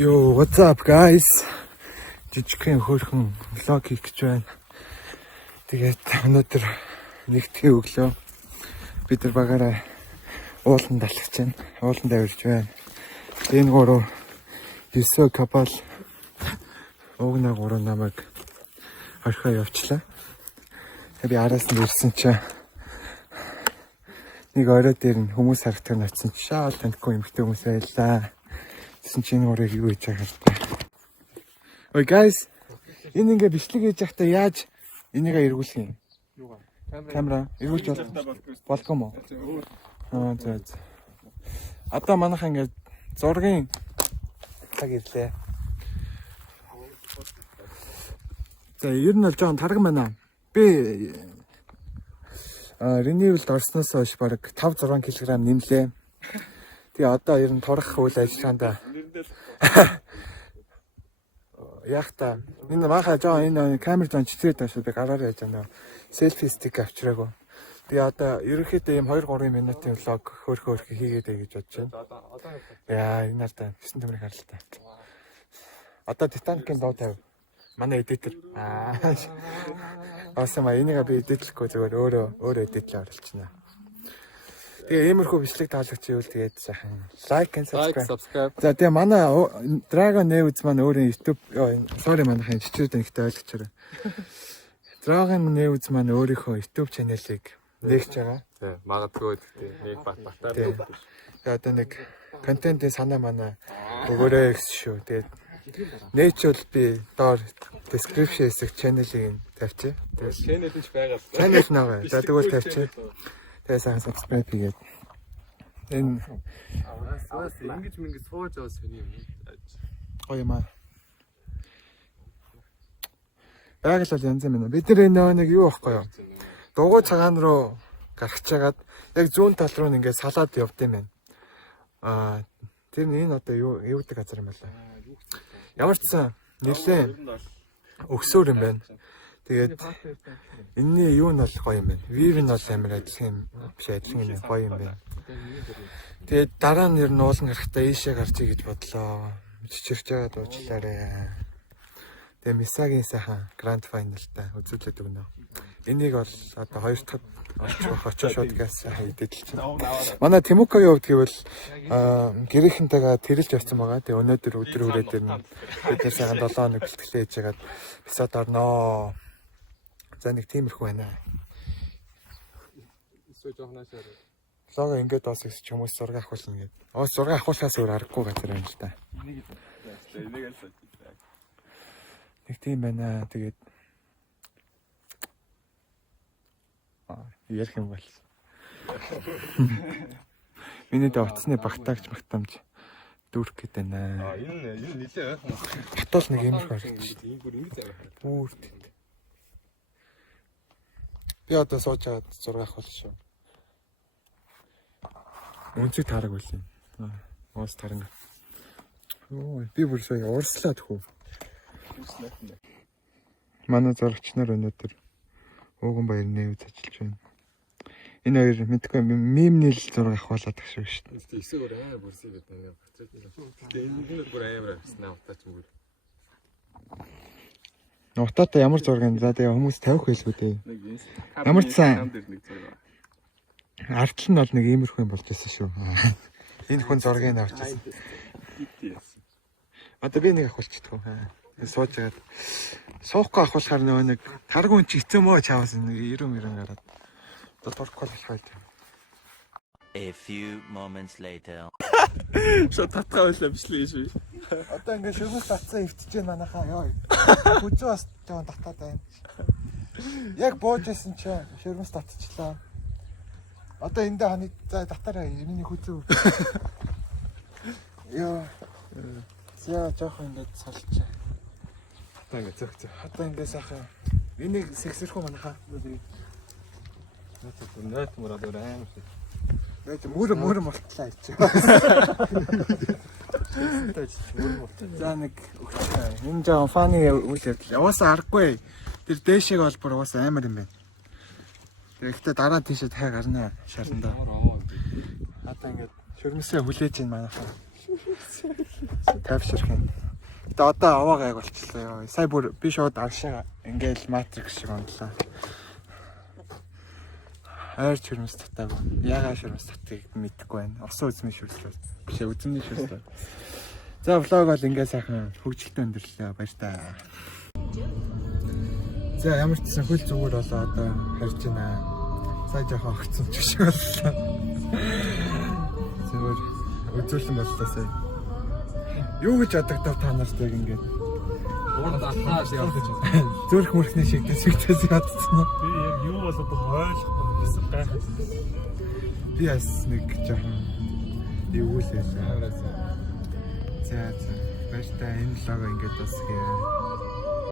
Yo, what's up guys? Жижигхэн хөөрхөн влог хийх гэж байна. Тэгээд өнөөдөр нэгтгэе өглөө. Бид нар багаараа ууланд алхаж байна. Ууланд авирж байна. Энэ гурав 9 капал угнаа гурав намайг орхио явчлаа. Би араас нь ирсэн чинь нэг орой дээр нь хүмүүс харагдах нь очсон чи шаал танихгүй эмхтэй хүмүүс байлаа. Тэсэн чинь өөрөө юу хийж байгаа хэрэг. Ой guys, энэ ингээ бичлэг хийж байхдаа яаж энийгээ эргүүлэх юм? Юугаа? Камера эргүүлж болдгоо мó? Аа за. Одоо манайхан ингээ зургийн цаг ирлээ. За ер нь бол жоон тарга байна. Би renewal орсноос хойш баг 5-6 кг нэмлээ. Тэгээ одоо ер нь турах үйл ажиллагаанд яг та энэ махаа жоо энэ камер зон чичрээд байна шүү би гараар яаж байна. Селфи стик авчраагүй. Тэгээ одоо ерөнхийдөө ийм 2-3 минутын влог хөөрхөн хийгээд бай гэж бодож байна. Яа энэ надаа 9 төмрийг харалтай. Одоо Titanic-ийн доо тавь. Манай эдитер. Асама энийг би эдитлэхгүй зүгээр өөрөө эдитлээ оруулчихна. Тэгээ иймэрхүү бичлэг таалагдж ивэл тэгээд сайхан лайк and subscribe. За тэгээ манай Dragon News маань өөрөө YouTube sorry манайхын чичрээд нэгтэй ойлгочоорой. Dragon News маань өөрийнхөө YouTube channel-ыг нээгч байгаа. Тий, магадгүй нэг батаар. Тэгээ одоо нэг контентын санаа манай өгөөрэй гэсэн шүү. Тэгээд нээчвэл би доор description хэсэг channel-ийг тавьчих. Тэгээд channel нь ч байгаа. Channel наа. За тэгвэл тавьчих. Тэгээ сайхан subscribe хийгээд энэ ингэж мингэж сууж байгаа сони юм. Гоё маа. Байгаль бол янз юм. Бид нар нэг юу байхгүй юу? Дугуй цагаан руу гарч чагаад яг зүүн тал руу ингээд салаад явд юм байна. Тэр нь энэ одоо юу гэдэг газар юм бэ? Ямар ч сан нэлээ өгсөөр юм байна. Тэгээд энэний юу нь бол гоё юм байна. View нь бол амар адилхан юм биш адилхан юм гоё юм байна. Тэгээд дараа нь ер нь уулан гарахтаа ийшээ гарчий гэж бодлоо. Чичирч байгаа дуучлаарэ. Тэгээд Мисагийн сайхан Grand Final-та үзүүлээд өгнө. Энийг бол одоо хоёр дахь очоо шоудгаас сайхан идэлж байна. Манай Тимукагийн хувьд гэвэл гэрийнхэнтэйгээ тэрэлж явсан байгаа. Тэгээд өнөөдөр өдөр үрээд ирнэ. Бид нар сайхан 7 хоног бэлтгэлээ хийж хагаад бисад орноо. За нэг тиймэрхүү байна. Эсвэл жоохнашаар. Лого ингээд доос гэж хүмүүс зураг авахулна гээд. Зураг авахулахаас өөр аргагүй газар байна л да. Энийг л Нэг тийм байна. Тэгээд ярих юм бол. Миний дэ утасны багтаагч магтамж дүүрх гэдэг байна. Энэ нилээ байх юм. Хатуул нэг юм харагдаж. Тийм бүр ингэ заяа. Бүр тийм. Би одоо сууж аваад зураг авах шүү. Үнцэг таараг байл юм. Уус таран. Ой, би бүр сая урслаад хөө. Манай зурагч нар өнөөдөр Ууган баярны үз ажиллаж байна. Энэ хоёр мэдгүй мемний л зураг авахлаад тах шүү дээ. Эсвэл өөр амар бүрсий гэдэг нэг бацаад. Тэгээ энэ бүр амар снавтаач бүр. Утаатай ямар зураг за тэгээ хүмүүс тавих байлгүй дээ. Ямар ч сан артлал нь бол нэг иймэрхүү юм болж байсан шүү. Энэ хүн зургийг авчихсан. Одоо би нэг авахулчихдаг. Сууж байгаа. Суухгүй авахлахаар нөгөө нэг таргуун ч эцээ мөө чаавас нэг 90 гараад. Одоо турахгүй болох байт. A few moments later. Шот татгаа байлаа бичлээ шүү. Одоо ингээд шүмс татсан өвтөж байна манайхаа ёо. Хүзүү бас жоон татаад байна. Яг боожсэн чи шүмс татчихлаа. Одоо эндээ ханыг за татаараа миний хүзүү. Ёо. Яа жоох ингээд салчаа. Одоо ингээд зөг. Одоо ингээд сайхан энийг сэгсэрхүү манайхаа. Нэт мураад өөр амар шүү. Нэг мөр болтлаа чи. За нэг энэ жаа фаны үйл явдал. Яваасаа аргагүй. Тэр дээшээг бол бүр уусаа амар юм байна. Тэгэхдээ дараа тийшээ таа гарна шарандаа. Одоо ингээд шүрмэсээ хүлээж ийн манайхаа. Тайвширх юм. Гэтэ одоо аваа гайг болчихлоо ёо. Сая бүр би шууд агшаа ингээл матрикс шиг онлоо. Хайр чирмэс татаагүй. Ягаа ширмэс татыг мэдэхгүй байна. Усан үзмийн шүрслээ. Биш үзмийн шүрслээ. За влог бол ингээ сайхан хөгжилтэй өндөрлөө. Баяр таа. За ямар ч гэсэн хөл зүгээр болоо одоо харж байна. Сая жоохон огцсон ч шиг боллоо. Зүгээр үзүүлэн боллоо сая. Юу гэж бодогдов та нарт яг ингээд Урд атаа явуулж байна. зүрх мөрхний шигдээс ядсан уу? Би яг юу болоод ойлгохгүй байсан гайхаж. Би бас нэг жоохон эвгүүлээ. Амараа. За баяр таа энэ лого ингээд бас гээ.